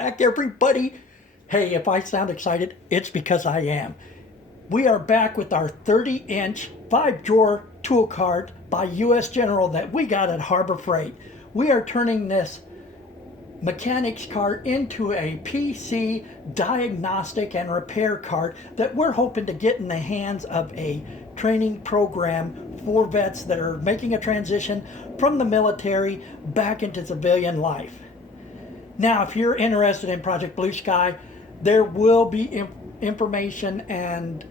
back, everybody. Hey, if I sound excited, it's because I am. We are back with our 30-inch 5-drawer tool cart by U.S. General that we got at Harbor Freight. We are turning this mechanics cart into a PC diagnostic and repair cart that we're hoping to get in the hands of a training program for vets that are making a transition from the military back into civilian life. Now, if you're interested in Project Blue Sky, there will be information and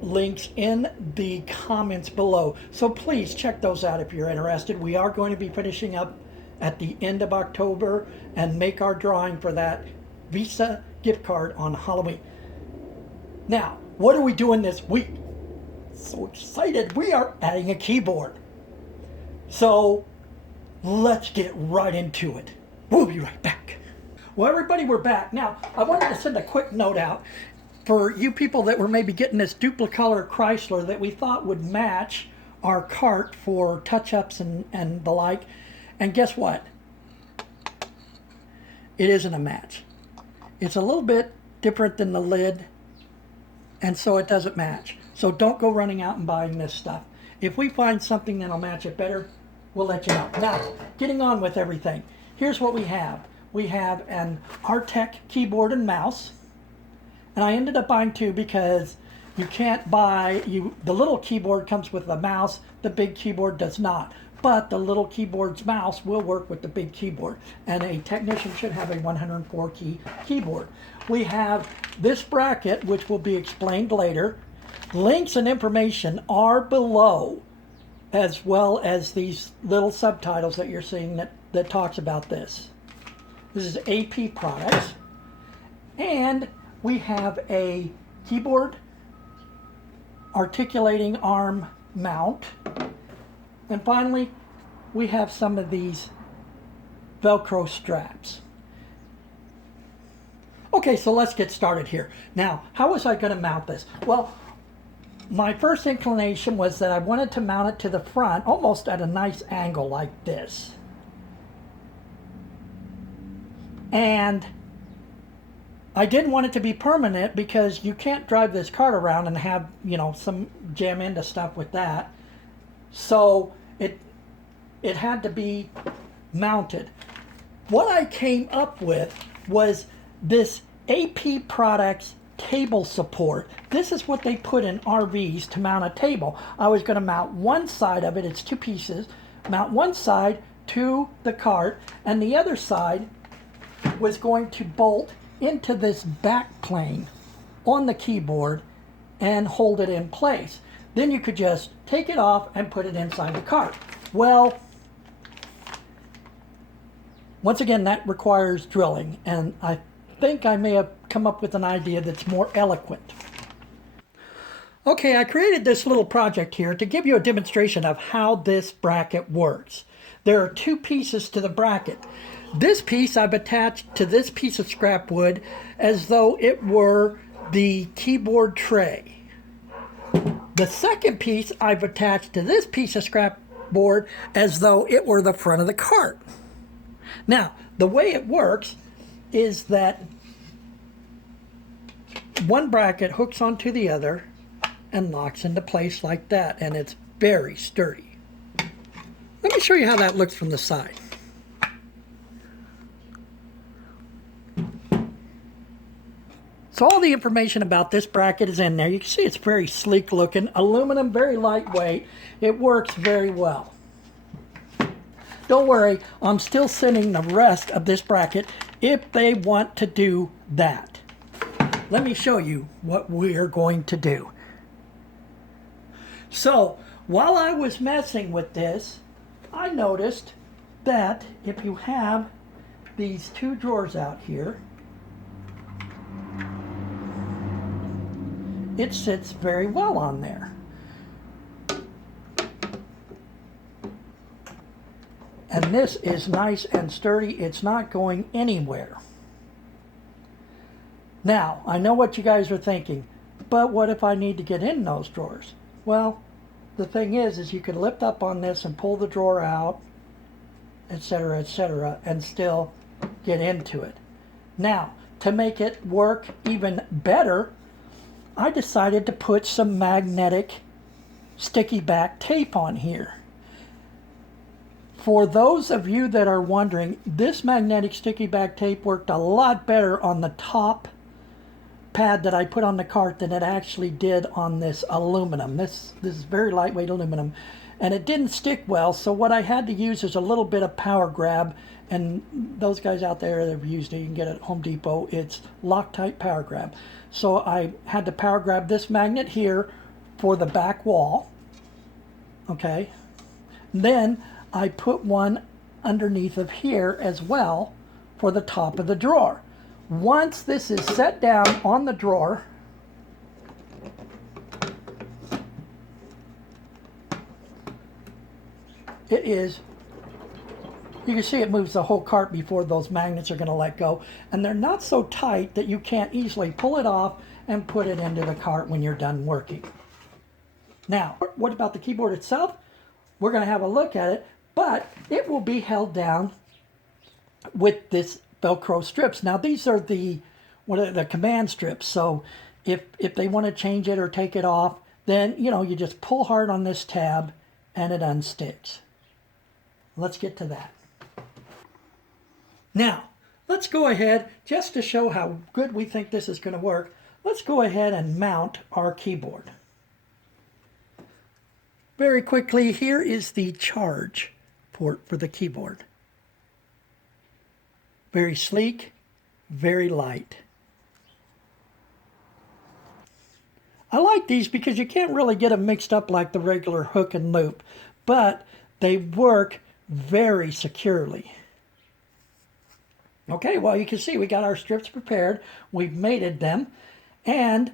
links in the comments below. So please check those out if you're interested. We are going to be finishing up at the end of October and make our drawing for that Visa gift card on Halloween. Now, what are we doing this week? So excited. We are adding a keyboard. So let's get right into it. We'll be right back. Well, everybody, we're back. Now, I wanted to send a quick note out for you people that were maybe getting this duplicolor Chrysler that we thought would match our cart for touch-ups and the like. And guess what? It isn't a match. It's a little bit different than the lid, and so it doesn't match. So don't go running out and buying this stuff. If we find something that'll match it better, we'll let you know. Now, getting on with everything. Here's what we have. We have an Arteck keyboard and mouse. And I ended up buying two because you can't buy, the little keyboard comes with the mouse, the big keyboard does not. But the little keyboard's mouse will work with the big keyboard. And a technician should have a 104 key keyboard. We have this bracket, which will be explained later. Links and information are below, as well as these little subtitles that you're seeing that talks about this. This is AP Products. And we have a keyboard articulating arm mount. And finally, we have some of these Velcro straps. Okay, so let's get started here. Now, how was I going to mount this? Well, my first inclination was that I wanted to mount it to the front, almost at a nice angle like this. And I didn't want it to be permanent because you can't drive this cart around and have, some jam into stuff with that. So it had to be mounted. What I came up with was this AP Products table support. This is what they put in RVs to mount a table. I was going to mount one side of it, it's two pieces, mount one side to the cart, and the other side was going to bolt into this back plane on the keyboard and hold it in place. Then you could just take it off and put it inside the cart. Well, once again, that requires drilling, and I think I may have come up with an idea that's more eloquent. Okay, I created this little project here to give you a demonstration of how this bracket works. There are two pieces to the bracket. This piece I've attached to this piece of scrap wood as though it were the keyboard tray. The second piece I've attached to this piece of scrap board as though it were the front of the cart. Now, the way it works is that one bracket hooks onto the other and locks into place like that, and it's very sturdy. Let me show you how that looks from the side. So all the information about this bracket is in there. You can see it's very sleek looking, aluminum, very lightweight. It works very well. Don't worry, I'm still sending the rest of this bracket if they want to do that. Let me show you what we're going to do. So while I was messing with this, I noticed that if you have these two drawers out here, it sits very well on there. And this is nice and sturdy. It's not going anywhere. Now, I know what you guys are thinking, but what if I need to get in those drawers? Well, the thing is you could lift up on this and pull the drawer out, etc., and still get into it. Now, to make it work even better, I decided to put some magnetic sticky back tape on here. For those of you that are wondering, this magnetic sticky back tape worked a lot better on the top pad that I put on the cart than it actually did on this aluminum. This is very lightweight aluminum, and it didn't stick well, so what I had to use is a little bit of power grab, and those guys out there that have used it, you can get it at Home Depot, it's Loctite power grab. So I had to power grab this magnet here for the back wall, okay? Then I put one underneath of here as well for the top of the drawer. Once this is set down on the drawer, it is, you can see it moves the whole cart before those magnets are going to let go, and they're not so tight that you can't easily pull it off and put it into the cart when you're done working. Now, what about the keyboard itself? We're going to have a look at it, but it will be held down with this Velcro strips. Now these are the command strips, so if they want to change it or take it off, then you just pull hard on this tab and it unsticks. Let's get to that. Now let's go ahead, just to show how good we think this is going to work, let's go ahead and mount our keyboard. Very quickly, here is the charge port for the keyboard. Very sleek, very light. I like these because you can't really get them mixed up like the regular hook and loop, but they work very securely. Okay, well, you can see we got our strips prepared, we've mated them, and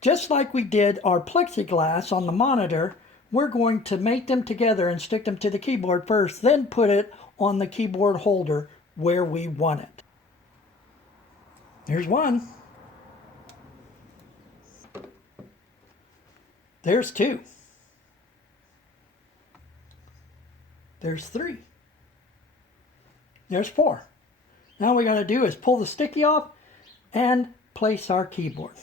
just like we did our plexiglass on the monitor, we're going to mate them together and stick them to the keyboard first, then put it on the keyboard holder where we want it. There's one. There's two. There's three. There's four. Now all we got to do is pull the sticky off and place our keyboard.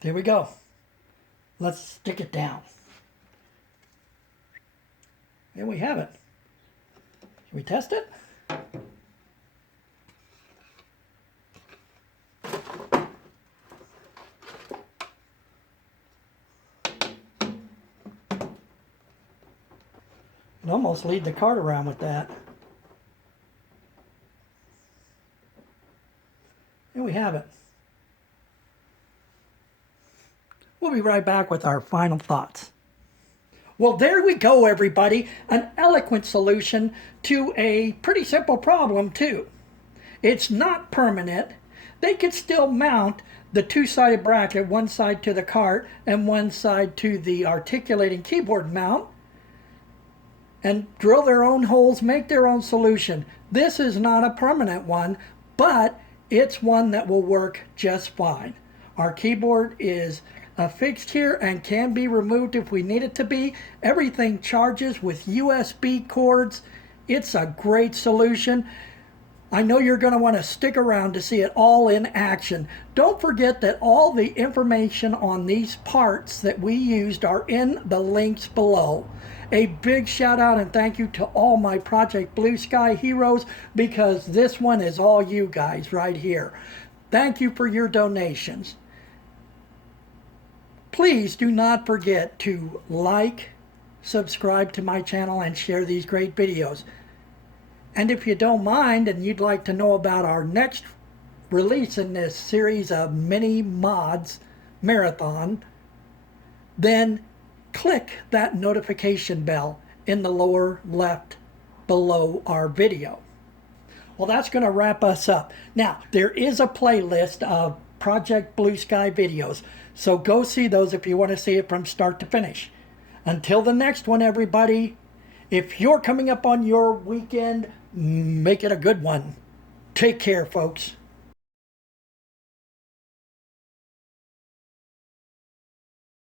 There we go. Let's stick it down. There we have it. Should we test it? I'd almost lead the cart around with that. There we have it. We'll be right back with our final thoughts. Well, there we go, everybody. An eloquent solution to a pretty simple problem, too. It's not permanent. They could still mount the two-sided bracket, one side to the cart and one side to the articulating keyboard mount, and drill their own holes, make their own solution. This is not a permanent one, but it's one that will work just fine. Our keyboard is fixed here and can be removed if we need it to be. Everything charges with USB cords. It's a great solution. I know you're going to want to stick around to see it all in action. Don't forget that all the information on these parts that we used are in the links below. A big shout out and thank you to all my Project Blue Sky heroes, because this one is all you guys right here. Thank you for your donations. Please do not forget to like, subscribe to my channel, and share these great videos. And if you don't mind and you'd like to know about our next release in this series of mini mods marathon, then click that notification bell in the lower left below our video. Well, that's going to wrap us up. Now, there is a playlist of Project Blue Sky videos, so go see those if you want to see it from start to finish. Until the next one, everybody, if you're coming up on your weekend, make it a good one. Take care, folks.